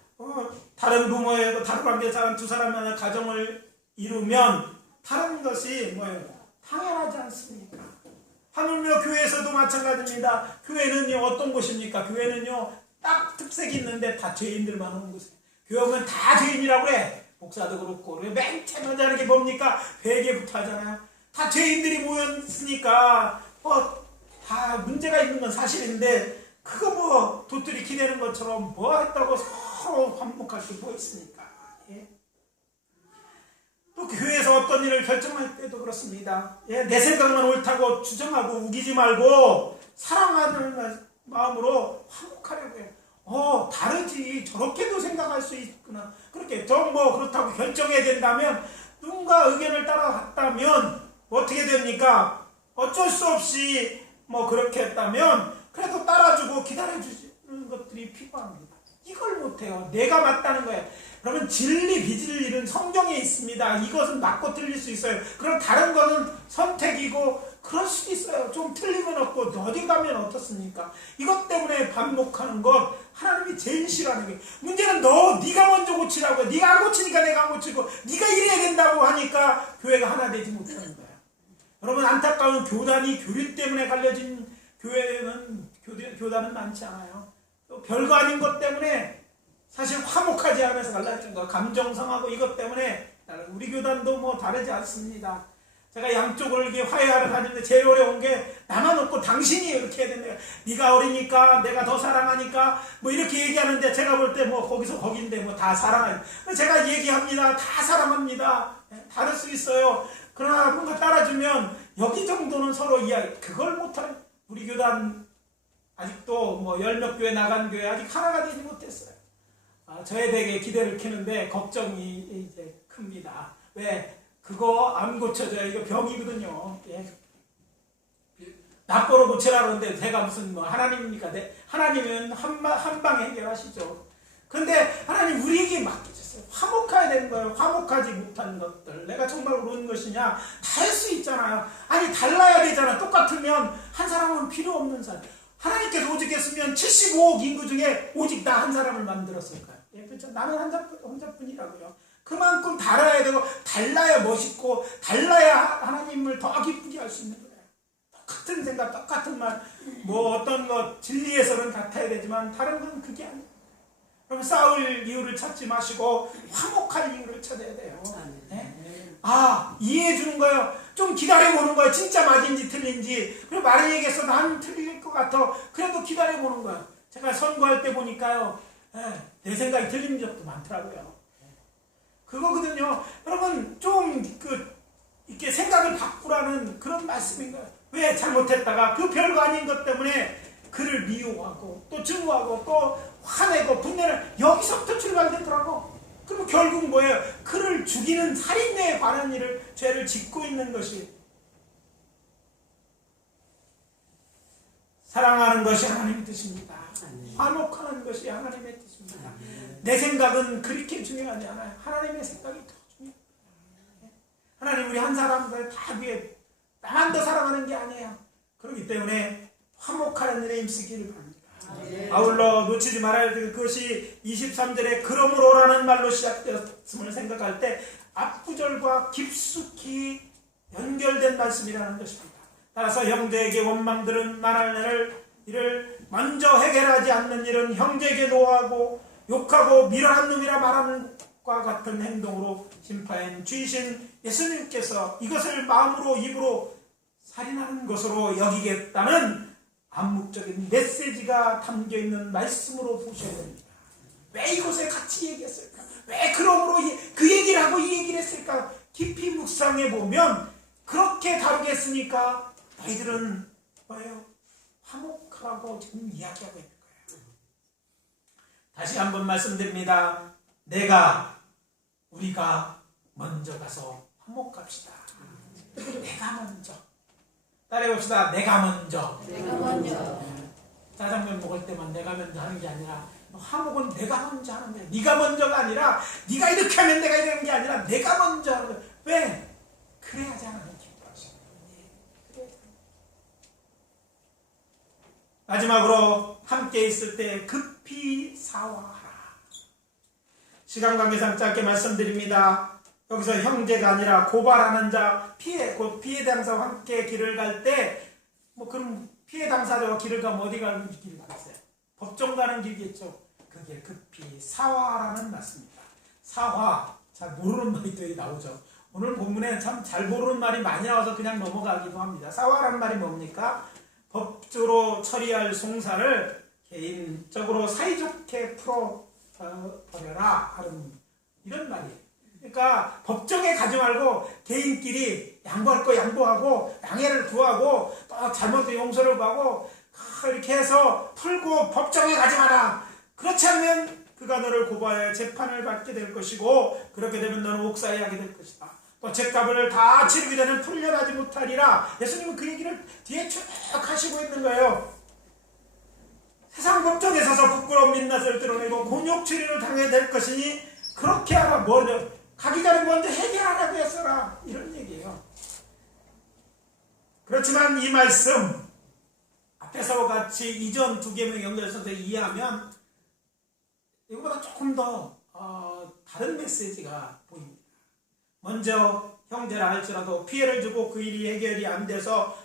다른 부모에도 다른 관계 사람 두 사람만의 가정을 이루면 다른 것이 뭐예요? 당연하지 않습니까? 하물며 교회에서도 마찬가지입니다. 교회는요, 어떤 곳입니까? 교회는요, 딱 특색이 있는데 다 죄인들만 오는 곳이에요. 교회 오면 다 죄인이라고 그래. 목사도 그렇고. 맨 처음에 하는 게 뭡니까? 회개부터 하잖아요. 다 죄인들이 모였으니까 다 문제가 있는 건 사실인데, 그거 뭐 도토리 기대는 것처럼 뭐 했다고 서로 반복할 게 뭐 있습니까? 예? 또 교회에서 어떤 일을 결정할 때도 그렇습니다. 예? 내 생각만 옳다고 주장하고 우기지 말고 사랑하는 마음으로 화목하려고 해요. 다르지. 저렇게도 생각할 수 있구나. 그렇게 좀 뭐 그렇다고 결정해야 된다면, 누군가 의견을 따라갔다면 어떻게 됩니까? 어쩔 수 없이 뭐 그렇게 했다면 그래도 따라주고 기다려주는 것들이 필요합니다. 이걸 못해요. 내가 맞다는 거예요. 그러면 진리, 비진리는 성경에 있습니다. 이것은 맞고 틀릴 수 있어요. 그럼 다른 거는 선택이고 그럴 수도 있어요. 좀 틀리면 없고 어디 가면 어떻습니까? 이것 때문에 반복하는 것, 하나님이 제일 싫어하는 게, 문제는 네가 먼저 고치라고 해. 네가 안 고치니까 내가 안 고치고, 네가 이래야 된다고 하니까 교회가 하나 되지 못하는 거예요. 여러분, 안타까운 교단이 교류 때문에 갈려진 교단은 많지 않아요. 또 별거 아닌 것 때문에 사실 화목하지 않아서 갈라진 거, 감정 상하고 이것 때문에 우리 교단도 뭐 다르지 않습니다. 제가 양쪽을 이렇게 화해하러 다니는데 제일 어려운 게, 나만 없고 당신이 이렇게 해야 된다. 네가 어리니까, 내가 더 사랑하니까 뭐 이렇게 얘기하는데, 제가 볼 때 뭐 거기서 거긴데 뭐 다 사랑해요. 제가 얘기합니다. 다 사랑합니다. 다를 수 있어요. 그러나 뭔가 따라주면 여기 정도는 서로 이야기. 그걸 못하는 우리 교단, 아직도 뭐 열몇 교회 나간 교회 아직 하나가 되지 못했어요. 저에 대해 기대를 키는데 걱정이 이제 큽니다. 왜? 그거 안 고쳐져요. 이거 병이거든요. 예. 납보로 고치라고 하는데 제가 무슨 뭐 하나님입니까? 하나님은 한 방에 해결하시죠. 근데 하나님 우리에게 맡기셨어요. 화목해야 되는 거예요. 화목하지 못한 것들, 내가 정말 옳은 것이냐, 다를 수 있잖아요. 아니 달라야 되잖아. 똑같으면 한 사람은 필요 없는 사람. 하나님께서 오직 했으면 75억 인구 중에 오직 나 한 사람을 만들었을까요? 예, 그렇죠. 나는 혼자뿐이라고요. 그만큼 달아야 되고, 달라야 멋있고, 달라야 하나님을 더 기쁘게 할 수 있는 거예요. 똑같은 생각, 똑같은 말, 뭐 어떤 것 진리에서는 같아야 되지만 다른 건 그게 아니에요. 그럼 싸울 이유를 찾지 마시고 화목할 이유를 찾아야 돼요. 네? 이해해 주는 거예요. 좀 기다려보는 거예요. 진짜 맞은지 틀린지. 그리고 말을 얘기해서 나는 틀릴 것 같아. 그래도 기다려보는 거예요. 제가 선거할 때 보니까요, 내 생각이 틀린 적도 많더라고요. 그거거든요. 여러분, 좀 이렇게 생각을 바꾸라는 그런 말씀인 거예요. 왜? 잘못했다가 그 별거 아닌 것 때문에 그를 미워하고 또 증오하고 또 화내고 분내는, 여기서부터 출발되더라고. 그럼 결국 뭐예요? 그를 죽이는 살인에 관한 죄를 짓고 있는 것이. 사랑하는 것이 하나님의 뜻입니다. 화목하는 것이 하나님의 뜻입니다. 내 생각은 그렇게 중요하지 않아요. 하나님의 생각이 더 중요합니다. 하나님 우리 한 사람들 다 위해 나만 더 사랑하는 게 아니에요. 그렇기 때문에 화목하는 일에 힘쓰기를 바랍니다. 아울러 놓치지 말아야 될 것이 23절에 그러므로라는 말로 시작되었음을 생각할 때 앞구절과 깊숙이 연결된 말씀이라는 것입니다. 따라서 형제에게 원망들은 말할 일을 먼저 해결하지 않는 일은 형제에게 노하고 욕하고 미련한 놈이라 말하는 것과 같은 행동으로 심판한 주이신 예수님께서 이것을 마음으로 입으로 살인하는 것으로 여기겠다는 암묵적인 메시지가 담겨있는 말씀으로 보셔야 됩니다. 왜 이것을 같이 얘기했을까? 왜 그러므로 그 얘기를 하고 이 얘기를 했을까? 깊이 묵상해 보면 그렇게 다루게 했으니까 너희들은 뭐예요? 화목하라고 지금 이야기하고 있는 거예요. 다시 한번 말씀드립니다. 우리가 먼저 가서 화목합시다. 내가 먼저. 따라해봅시다. 내가 먼저. 짜장면 먹을 때만 내가 먼저 하는 게 아니라, 화목은 내가 먼저 하는 거야. 네가 먼저가 아니라, 네가 이렇게 하면 내가 이러는 게 아니라 내가 먼저 하는 거야. 왜? 그래야지 하나님 기뻐하시는 거예요. 마지막으로 함께 있을 때 급히 사화하라. 시간 관계상 짧게 말씀드립니다. 여기서 형제가 아니라 고발하는 자, 곧 피해 당사와 함께 길을 갈 때 뭐 그럼 피해 당사자가 길을 가면 어디 가는 길을 가겠어요? 법정 가는 길이겠죠. 그게 급히 사화라는 말씀입니다. 사화, 잘 모르는 말이 또 나오죠. 오늘 본문에 참 잘 모르는 말이 많이 나와서 그냥 넘어가기도 합니다. 사화라는 말이 뭡니까? 법조로 처리할 송사를 개인적으로 사이좋게 풀어버려라 하는 이런 말이에요. 그러니까 법정에 가지 말고 개인끼리 양보할 거 양보하고 양해를 구하고 또 잘못된 용서를 구하고 이렇게 해서 풀고 법정에 가지 마라. 그렇지 않으면 그가 너를 고발해 재판을 받게 될 것이고 그렇게 되면 너는 옥사에 하게 될 것이다. 또 죗값을 다 치르기 전에 풀려나지 못하리라. 예수님은 그 얘기를 뒤에 쭉 하시고 있는 거예요. 세상 법정에 서서 부끄러운 민낯을 드러내고 곤욕 추리를 당해야 될 것이니 그렇게 하라. 먼저 가기 전에 먼저 해결하라고 했어라. 이런 얘기예요. 그렇지만 이 말씀 앞에서와 같이 이전 두 계명의 연결해서 이해하면 이거보다 조금 더 다른 메시지가 보입니다. 먼저 형제라 할지라도 피해를 주고 그 일이 해결이 안 돼서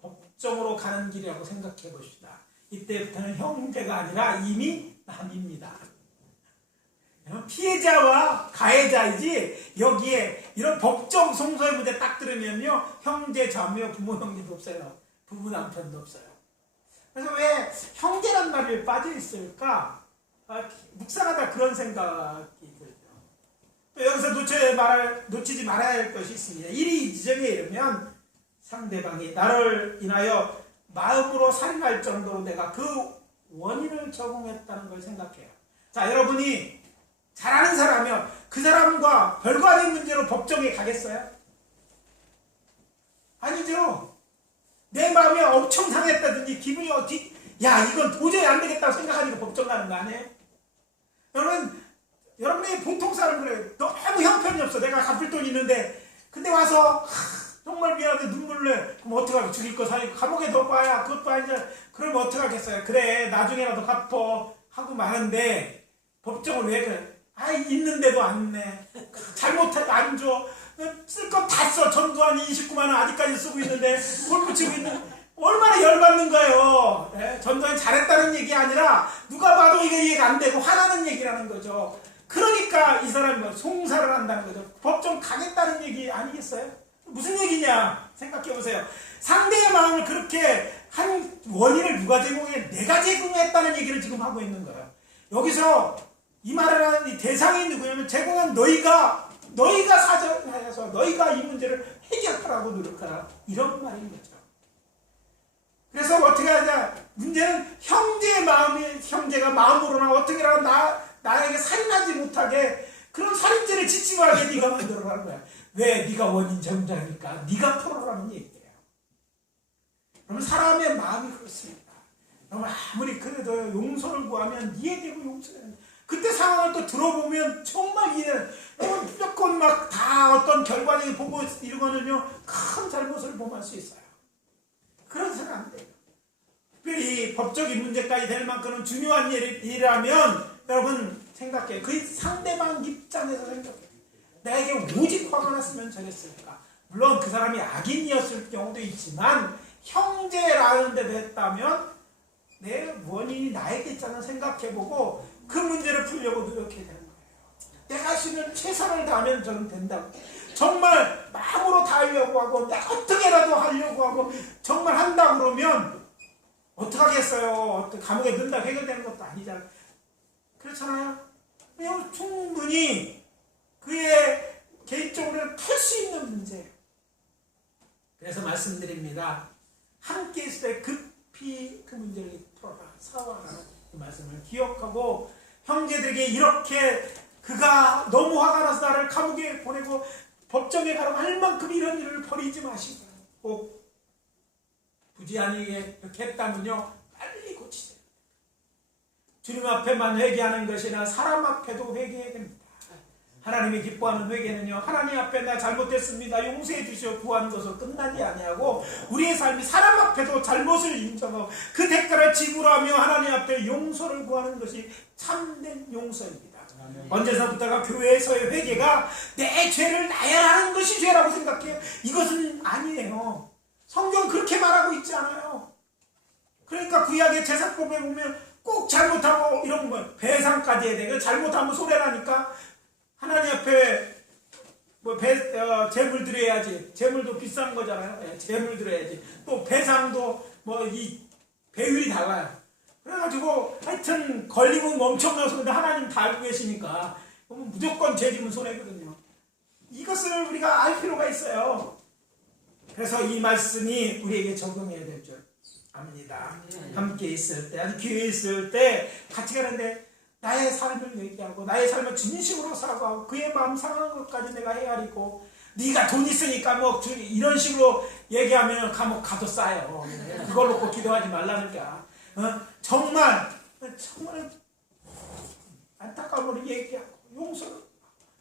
법정으로 가는 길이라고 생각해 봅시다. 이때부터는 형제가 아니라 이미 남입니다. 피해자와 가해자이지 여기에 이런 법정 송소의 문제 딱 들으면요 형제 자매 부모 형제도 없어요. 부부 남편도 없어요. 그래서 왜 형제란 말이 빠져 있을까? 묵상하다 그런 생각이 들죠. 또 여기서 놓치지 말아야 할 것이 있습니다. 일이 이 지점에 이르면 상대방이 나를 인하여 마음으로 살인할 정도로 내가 그 원인을 적응했다는 걸 생각해요. 자, 여러분이 잘 아는 사람이면 그 사람과 별거 아닌 문제로 법정에 가겠어요? 아니죠. 내 마음이 엄청 상했다든지 기분이 야 이건 도저히 안 되겠다고 생각하니까 법정 가는 거 아니에요? 여러분이 보통 사람 그래요. 너무 형편이 없어. 내가 갚을 돈이 있는데 근데 와서 정말 미안한데 눈물 내. 그럼 어떡하겠어? 죽일 거 살리고 감옥에 넣어봐야 그것도 아니잖아. 그러면 어떡하겠어요? 그래 나중에라도 갚어 하고 마는데 법정을 왜 그래? 있는데도 안 내. 잘못하면 안 줘. 쓸 거 다 써. 전두환 29만 원 아직까지 쓰고 있는데 뭘 붙이고 있는 얼마나 열받는 거예요. 네? 전두환이 잘했다는 얘기 아니라 누가 봐도 이게 이해가 안 되고 화나는 얘기라는 거죠. 그러니까 이 사람이 송사를 한다는 거죠. 법정 가겠다는 얘기 아니겠어요? 무슨 얘기냐 생각해보세요. 상대의 마음을 그렇게 한 원인을 누가 제공해? 내가 제공했다는 얘기를 지금 하고 있는 거예요. 여기서 이 말을 하는 이 대상이 누구냐면 제공한 너희가 사정하여서 너희가 이 문제를 해결하라고 노력하라 이런 말인 거죠. 그래서 어떻게 하냐? 문제는 형제가 마음으로나 어떻게라도 나에게 살인하지 못하게 그런 살인죄를 지칭하게 네가 만들어라는 거야. 왜? 네가 원인 정자니까 네가 풀어라는 얘기예요. 그러면 사람의 마음이 그렇습니다. 그러면 아무리 그래도 용서를 구하면 이해되고 용서되는 그때 상황을 또 들어보면 정말 무조건 막 다 어떤 결과적인 보고 이러거는요 큰 잘못을 범할 수 있어요. 그런 생각 안 돼요. 특별히 법적인 문제까지 될 만큼은 중요한 일이라면 여러분 생각해요. 그 상대방 입장에서 생각해요. 나에게 오직 화가 났으면 저랬을까. 물론 그 사람이 악인이었을 경우도 있지만 형제라는 데도 했다면 내 원인이 나에게 있다는 생각해보고 그 문제를 풀려고 노력해야 되는 거예요. 내가 할 수 있는 최선을 다하면 저는 된다고. 정말 마음으로 다 하려고 하고 어떻게라도 하려고 하고 정말 한다 그러면 어떡하겠어요. 감옥에 넣는다고 해결되는 것도 아니잖아요. 그렇잖아요. 충분히 그의 개인적으로 풀 수 있는 문제예요. 그래서 말씀드립니다. 함께 있을 때 급히 그 문제를 풀어라. 사와라는 그 말씀을 기억하고 형제들에게 이렇게 그가 너무 화가 나서 나를 감옥에 보내고 법정에 가라고 할 만큼 이런 일을 벌이지 마시고 꼭 부지런히 이렇게 했다면요 빨리 고치세요. 주님 앞에만 회개하는 것이나 사람 앞에도 회개해야 됩니다. 하나님이 기뻐하는 회개는요 하나님 앞에 나 잘못했습니다 용서해 주시오 구하는 것으로 끝나지 아니하고 우리의 삶이 사람 앞에도 잘못을 인정하고 그 대가를 지불하며 하나님 앞에 용서를 구하는 것이 참된 용서입니다. 언제서부터가 교회에서의 회개가 내 죄를 나열하는 것이 죄라고 생각해요. 이것은 아니에요. 성경 그렇게 말하고 있지 않아요. 그러니까 구약의 제사법에 보면 꼭 잘못하고 이런 거 배상까지 해야 돼. 잘못하면 손해라니까 하나님 앞에 재물 드려야지. 재물도 비싼 거잖아요. 네, 재물 드려야지. 또 배상도 이 배율이 달라요. 그래가지고 하여튼 걸리면 엄청나서 근데 하나님 다 알고 계시니까 무조건 죄지면 손해거든요. 이것을 우리가 알 필요가 있어요. 그래서 이 말씀이 우리에게 적용해야 될 줄 압니다. 함께 있을 때, 아주 교회에 있을 때 같이 가는데 나의 삶을 얘기하고 나의 삶을 진심으로 사과하고 그의 마음 상한 것까지 내가 헤아리고 네가 돈 있으니까 이런 식으로 얘기하면 감옥 가도 싸요. 그걸 놓고 기도하지 말라니까. 정말 안타까움으로 얘기하고 용서를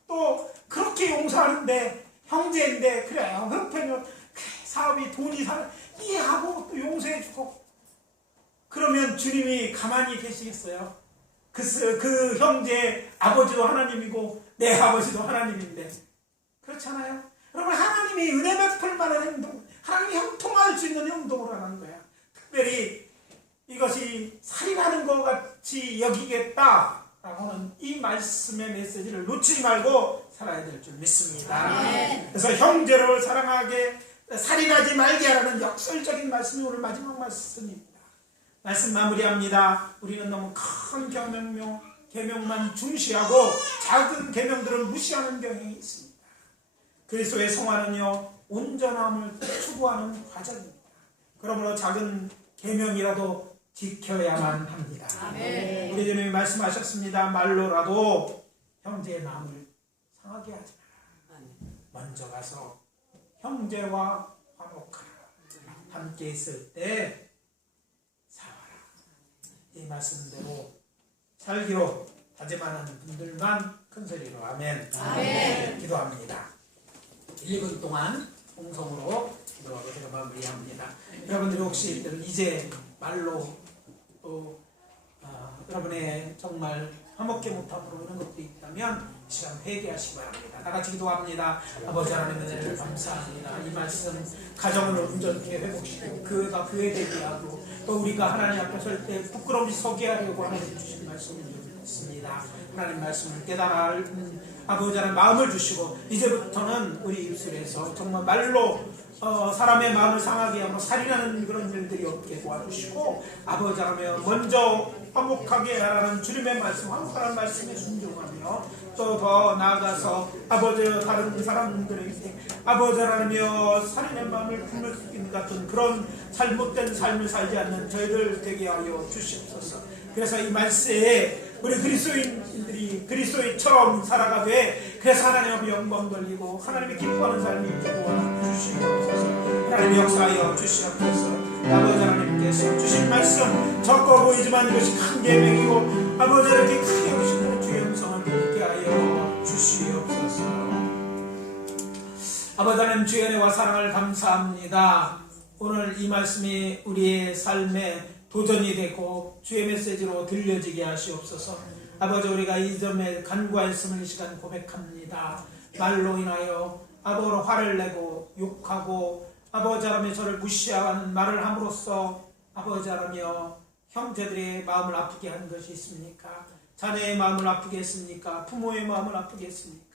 또 그렇게 용서하는데 형제인데 그래요. 형편은 사업이 돈이 이해하고 또 용서해주고 그러면 주님이 가만히 계시겠어요? 그 형제 아버지도 하나님이고 내 아버지도 하나님인데 그렇잖아요. 여러분 하나님이 은혜 베풀 만한 행동, 하나님이 형통할 수 있는 행동을 하는 거야. 특별히 이것이 살인하는 것 같이 여기겠다라고는 이 말씀의 메시지를 놓치지 말고 살아야 될 줄 믿습니다. 그래서 형제를 사랑하게 살인하지 말게 하라는 역설적인 말씀이 오늘 마지막 말씀입니다. 말씀 마무리합니다. 우리는 너무 큰 계명만 중시하고 작은 계명들을 무시하는 경향이 있습니다. 그리스도의 성화는요 온전함을 추구하는 과정입니다. 그러므로 작은 계명이라도 지켜야만 합니다. 아멘. 우리 주님이 말씀하셨습니다. 말로라도 형제의 마음을 상하게 하지 마라. 먼저 가서 형제와 화목하라. 함께 있을 때 사와라. 이 말씀대로 살기로 다짐하는 분들만 큰 소리로 아멘. 아멘. 기도합니다. 1분 동안 공성으로 기도하고 제가 마무리합니다. 여러분들이 혹시 이제 말로 또 여러분의 정말 화목게 못함으로 이런 것도 있다면 이 시간 회개하시기 바랍니다. 다같이 기도합니다. 아버지 하나님의 은혜를 감사합니다. 이 말씀 가정을 온전케 회복시키고 그가 교회 되게 하고 또 우리가 하나님 앞에 설 때 부끄러움이 서게 하려고 하나님 주신 말씀을 믿습니다. 하나님 말씀을 깨달아 아버지 하나님 마음을 주시고 이제부터는 우리 입술에서 정말 말로 사람의 마음을 상하게 하고 살인하는 그런 일들이 없게 도와주시고 아버지 하나님 먼저 화목하게 하라는 주님의 말씀, 화목하라는 말씀에 순종하며 또 더 나아가서 아버지 다른 사람들에게 아버지 하나님이여 살인의 마음을 품을 수 있는 같은 그런 잘못된 삶을 살지 않는 저희들 되게 하여 주시옵소서. 그래서 이 말씀에 우리 그리스도인들이 그리스도인처럼 살아가되 그래서 하나님 앞에 영광 돌리고 하나님이 기뻐하는 삶이 있게 도와주시옵소서. 하나님 역사하여 주시옵소서. 아버지 하나님께서 주신 말씀 적어 보이지만 이것이 큰 계명이고 아버지 이렇게 크게 여기시는 주의 음성을 듣게 하여 주시옵소서. 아버지 하나님 주의 은혜와 사랑을 감사합니다. 오늘 이 말씀이 우리의 삶에 도전이 되고 주의 메시지로 들려지게 하시옵소서. 아버지 우리가 이 점에 간구하였음을 이 시간 고백합니다. 말로 인하여 아버지로 화를 내고 욕하고 아버지 하나며 저를 무시하는 말을 함으로써 아버지 하나며 형제들의 마음을 아프게 한 것이 있습니까? 자녀의 마음을 아프게 했습니까? 부모의 마음을 아프게 했습니까?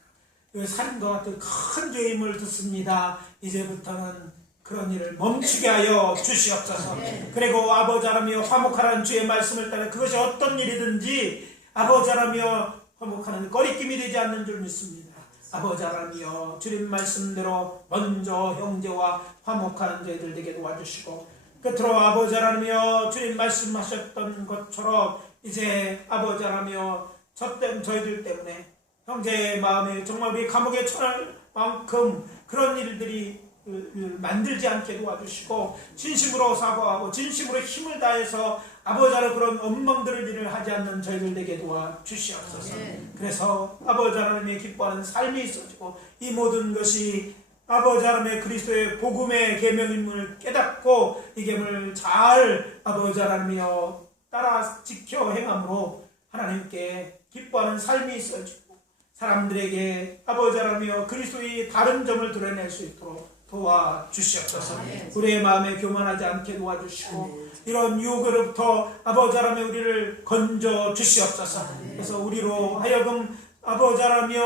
살인과 같은 큰 죄임을 듣습니다. 이제부터는 그런 일을 멈추게 하여 주시옵소서. 그리고 아버지 하나며 화목하라는 주의 말씀을 따라 그것이 어떤 일이든지 아버지 하나며 화목하는 꺼리낌이 되지 않는 줄 믿습니다. 아버지 하나며 주님 말씀대로 먼저 형제와 화목하는 저희들 되게 도와주시고 끝으로 아버지 하나며 주님 말씀하셨던 것처럼 이제 아버지 하나며 저희들 때문에 형제의 마음에 정말 우리 감옥에 처할 만큼 그런 일들이 만들지 않게 도와주시고 진심으로 사과하고 진심으로 힘을 다해서 아버지 하나님 그런 엉망들을 일을 하지 않는 저희들에게 도와주시옵소서. 그래서 아버지 하나님의 기뻐하는 삶이 있어지고 이 모든 것이 아버지 하나님의 그리스도의 복음의 계명임을 깨닫고 이 계명을 잘 아버지 하나님이여 따라 지켜 행함으로 하나님께 기뻐하는 삶이 있어지고 사람들에게 아버지 하나님이여 그리스도의 다른 점을 드러낼 수 있도록 도와주시옵소서. 우리의 마음에 교만하지 않게 도와주시고 이런 유혹으로부터 아버지 하나님 우리를 건져 주시옵소서. 그래서 우리로 하여금 아버지 하나님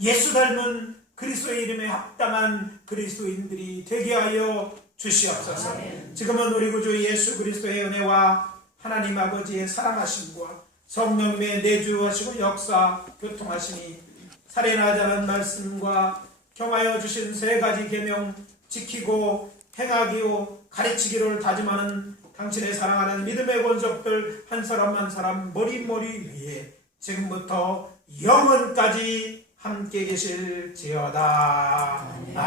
예수 닮은 그리스도의 이름에 합당한 그리스도인들이 되게 하여 주시옵소서. 지금은 우리 구주 예수 그리스도의 은혜와 하나님 아버지의 사랑하심과 성령님의 내주하시고 역사 교통하심이 살인하지 않은 말씀과 경하여 주신 세 가지 계명 지키고 행하기요 가르치기를 다짐하는 당신의 사랑하는 믿음의 권속들 한 사람 한 사람 머리머리 위에 지금부터 영원까지 함께 계실지어다. 아멘.